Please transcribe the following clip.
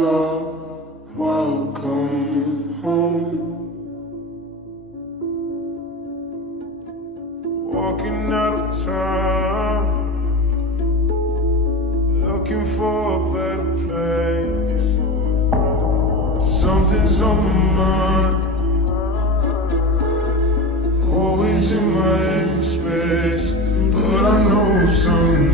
hello, welcome home. Walking out of town, looking for a better place. Something's on my mind, always in my head space, but I know something